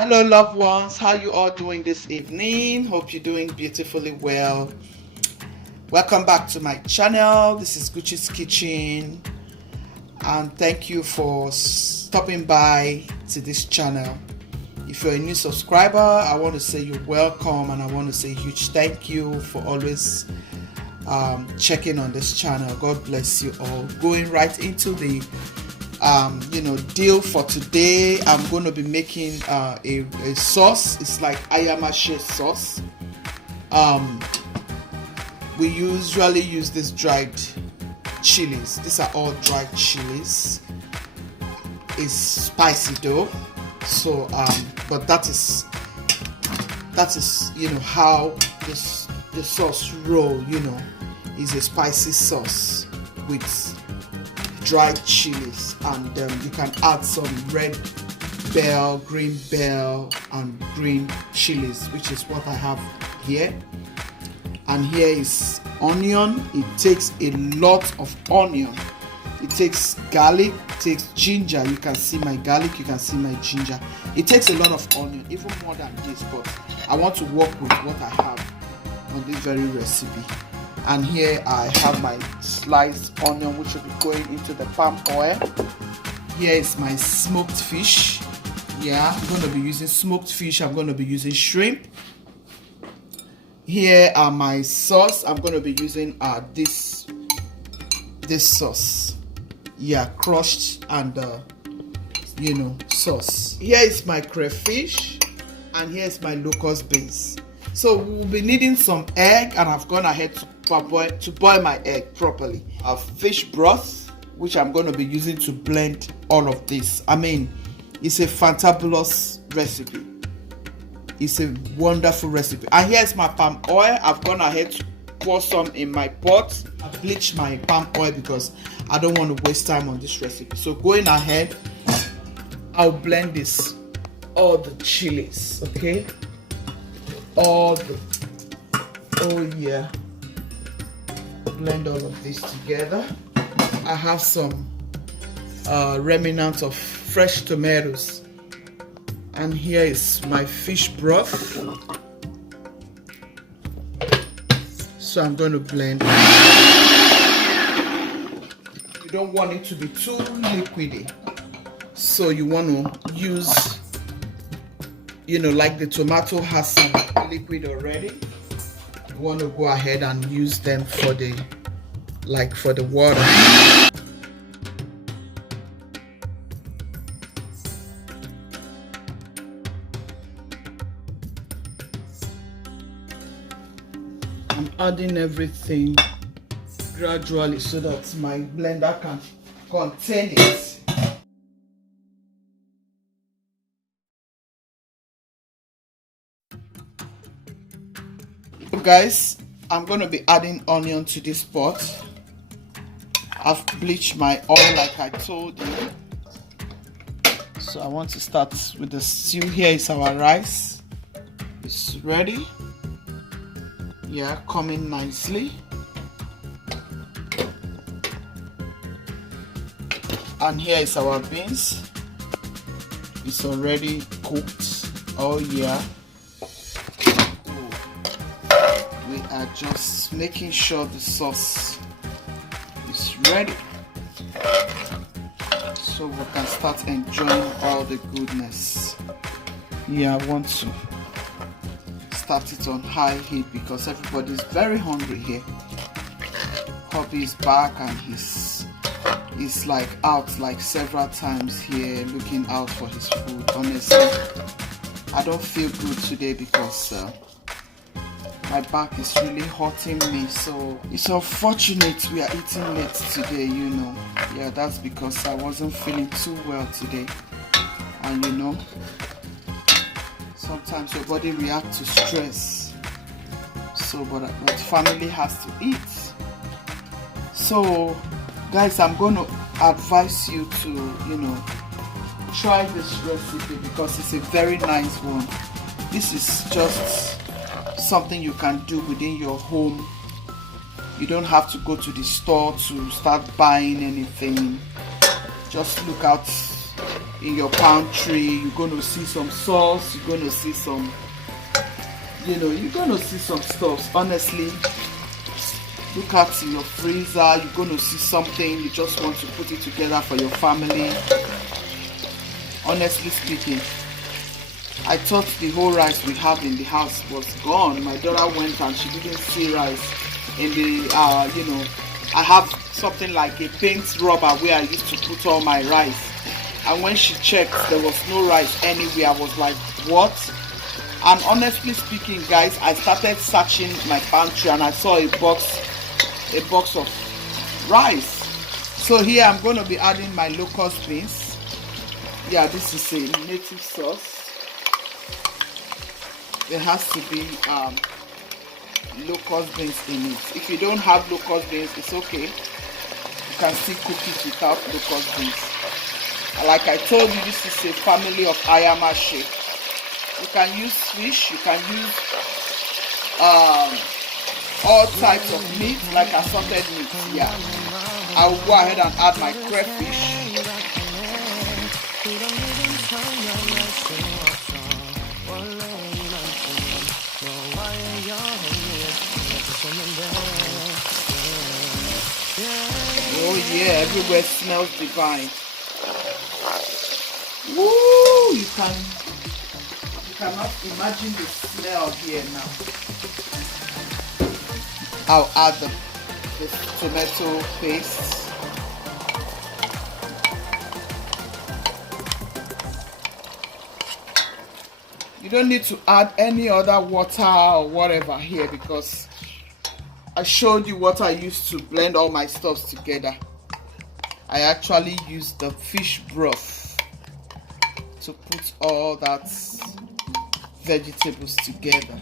Hello loved ones, how you all doing this evening? Hope you're doing beautifully well. Welcome back to my channel. This is Gucci's Kitchen and thank you for stopping by to this channel. If you're a new subscriber, I want to say you're welcome and I want to say a huge thank you for always checking on this channel. God bless you all. Going right into the deal for today. I'm going to be making a sauce. It's like ayamashi sauce. We usually use this dried chilies. These are all dried chilies. It's spicy though, so but that is how the sauce roll. Is a spicy sauce with dried chilies, and you can add some red bell, green bell, and green chilies, which is what I have here. And here is onion. It takes a lot of onion. It takes garlic, it takes ginger. You can see my garlic, you can see my ginger. It takes a lot of onion, even more than this, but I want to work with what I have on this very recipe. And here I have my sliced onion, which will be going into the palm oil. Here is my smoked fish. Yeah, I'm going to be using smoked fish. I'm going to be using shrimp. Here are my sauce. I'm going to be using this sauce. Yeah, crushed and sauce. Here is my crayfish, and here is my locust beans. So we'll be needing some egg, and I've gone ahead to boil my egg properly. A fish broth, which I'm going to be using to blend all of this. I mean, it's a fantabulous recipe. It's a wonderful recipe. And here's my palm oil. I've gone ahead to pour some in my pot. I bleached my palm oil because I don't want to waste time on this recipe. So going ahead, I'll blend all the chilies, okay? Blend all of this together. I have some remnants of fresh tomatoes, and here is my fish broth. So I'm going to blend. You don't want it to be too liquidy, so you want to use, like the tomato has some liquid already. You want to go ahead and use them for the water. I'm adding everything gradually so that my blender can contain it. Guys, I'm going to be adding onion to this pot. I've bleached my oil like I told you. So I want to start with the stew. Here is our rice. It's ready. Yeah, coming nicely. And here is our beans. It's already cooked. Oh yeah. We are just making sure the sauce is ready so we can start enjoying all the goodness. Yeah, I want to start it on high heat because everybody is very hungry here. Hubby is back and he's like out like several times here looking out for his food. Honestly, I don't feel good today because my back is really hurting me, so it's unfortunate we are eating late today, Yeah, that's because I wasn't feeling too well today. And sometimes your body reacts to stress. So, but family has to eat. So, guys, I'm going to advise you to, try this recipe because it's a very nice one. This is just something you can do within your home. You don't have to go to the store to start buying anything. Just look out in your pantry. You're going to see some sauce, you're going to see some, you're going to see some stuff. Honestly, look at your freezer, you're going to see something, you just want to put it together for your family. Honestly speaking, I thought the whole rice we have in the house was gone. My daughter went and she didn't see rice in the, I have something like a paint rubber where I used to put all my rice. And when she checked, there was no rice anywhere. I was like, what? And honestly speaking, guys, I started searching my pantry and I saw a box of rice. So here I'm going to be adding my locust beans. Yeah, this is a native sauce. There has to be locust beans in it. If you don't have locust beans, it's okay. You can still cook it without locust beans. Like I told you, this is a family of ayamashi. You can use fish, you can use all types of meat, like assorted meat. Yeah, I will go ahead and add my crayfish. Oh yeah, everywhere smells divine. Woo! You cannot imagine the smell here now. I'll add the tomato paste. You don't need to add any other water or whatever here because I showed you what I used to blend all my stuffs together. I actually used the fish broth to put all that vegetables together.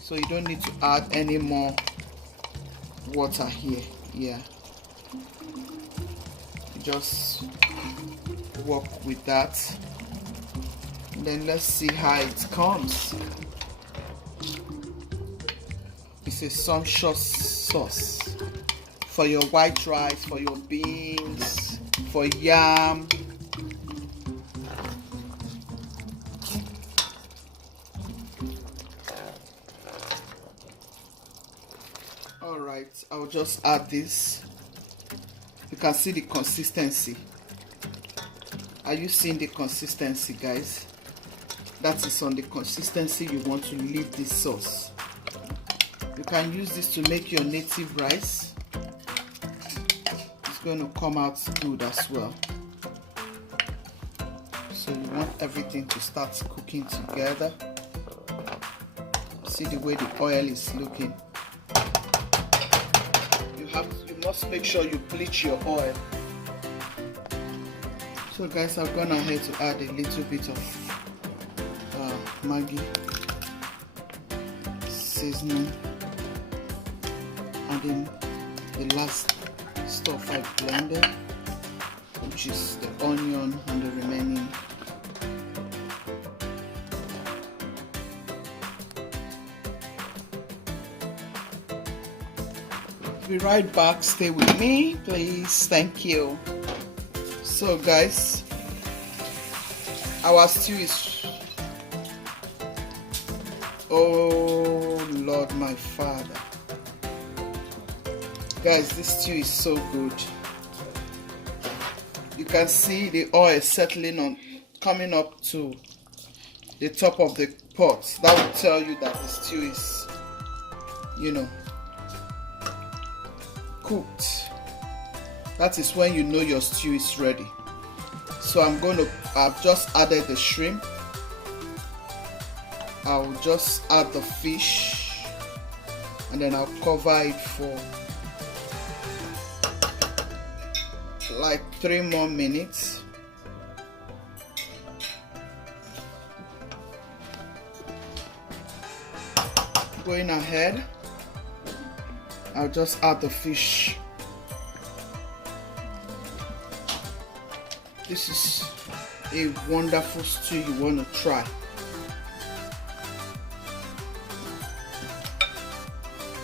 So you don't need to add any more water here. Yeah. Just work with that. And then let's see how it comes. It's a sumptuous sauce for your white rice, for your beans, for yam. Alright, I'll just add this. You can see the consistency. Are you seeing the consistency, guys? That is on the consistency you want to leave this sauce. You can use this to make your native rice. It's going to come out good as well. So you want everything to start cooking together. See the way the oil is looking. You must make sure you bleach your oil. So guys, I've gone ahead to add a little bit of Maggi seasoning, adding the last stuff I blended, which is the onion and the remaining. Be right back, stay with me please, thank you. So guys, our stew is, oh Lord my Father, guys, this stew is so good. You can see the oil settling on, coming up to the top of the pot. That will tell you that the stew is, cooked. That is when you know your stew is ready. So I've just added the shrimp. I'll just add the fish and then I'll cover it for like 3 more minutes. Going ahead, I'll just add the fish. This is a wonderful stew you want to try.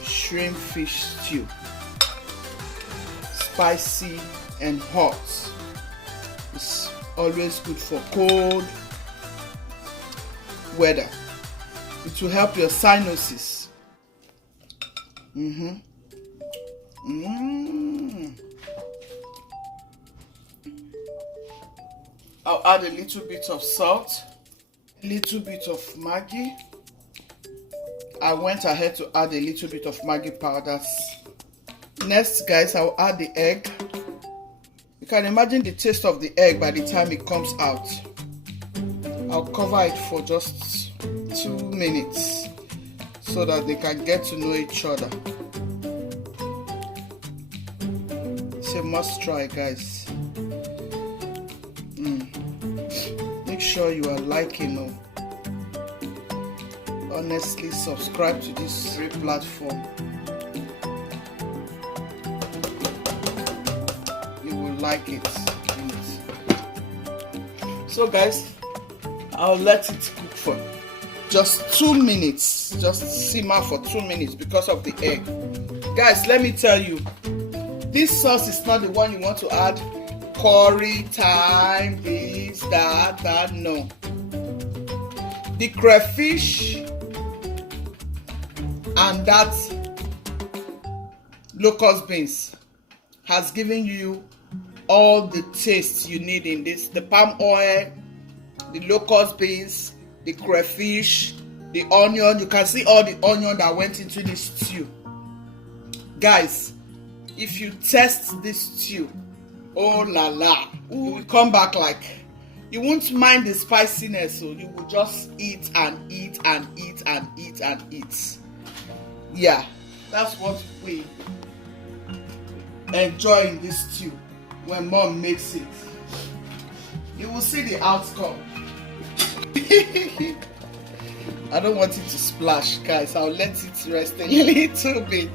Shrimp fish stew, spicy and hot. It's always good for cold weather. It will help your sinuses. I'll add a little bit of salt, a little bit of Maggi. I went ahead to add a little bit of Maggi powders. Next, guys, I'll add the egg. You can imagine the taste of the egg by the time it comes out. I'll cover it for just 2 minutes so that they can get to know each other. It's a must try, guys. Make sure you are liking. Honestly, subscribe to this free platform. You will like it. So guys, I'll let it cook for just 2 minutes. Just simmer for 2 minutes because of the egg. Guys, let me tell you, this sauce is not the one you want to add curry, thyme, this, that, no. The crayfish and that locust beans has given you all the taste you need in this. The palm oil, the locust beans, the crayfish, the onion. You can see all the onion that went into this stew. Guys, if you test this stew, oh la la, you will come back like, you won't mind the spiciness, so you will just eat and eat and eat and eat and eat. Yeah, that's what we enjoy in this stew when mom makes it. You will see the outcome. I don't want it to splash, guys. I'll let it rest a little bit.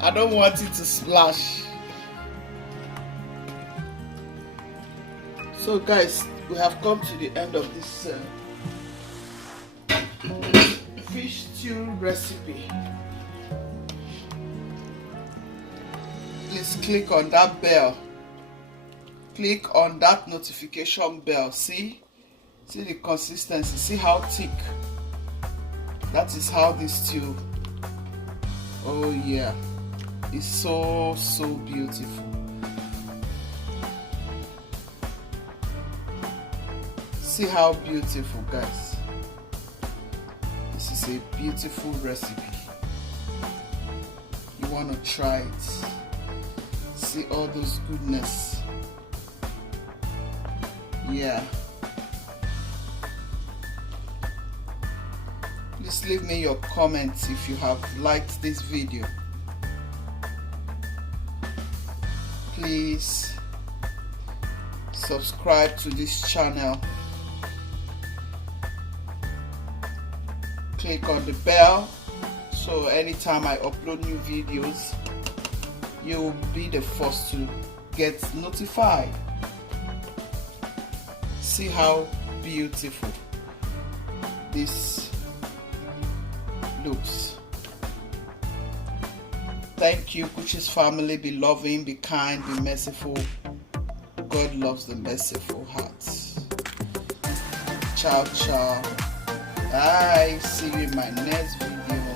I don't want it to splash. So guys, we have come to the end of this fish stew recipe. Please click on that bell. Click on that notification bell. See the consistency. See how thick. That is how this stew. Oh yeah, it's so beautiful. See how beautiful, guys. This is a beautiful recipe. You want to try it. See all those goodness. Yeah. Please leave me your comments if you have liked this video. Please subscribe to this channel. Click on the bell so anytime I upload new videos, you'll be the first to get notified. See how beautiful this looks. Thank you, Kuchi's family. Be loving, be kind, be merciful. God loves the merciful hearts. Ciao, ciao. Bye. See you in my next video.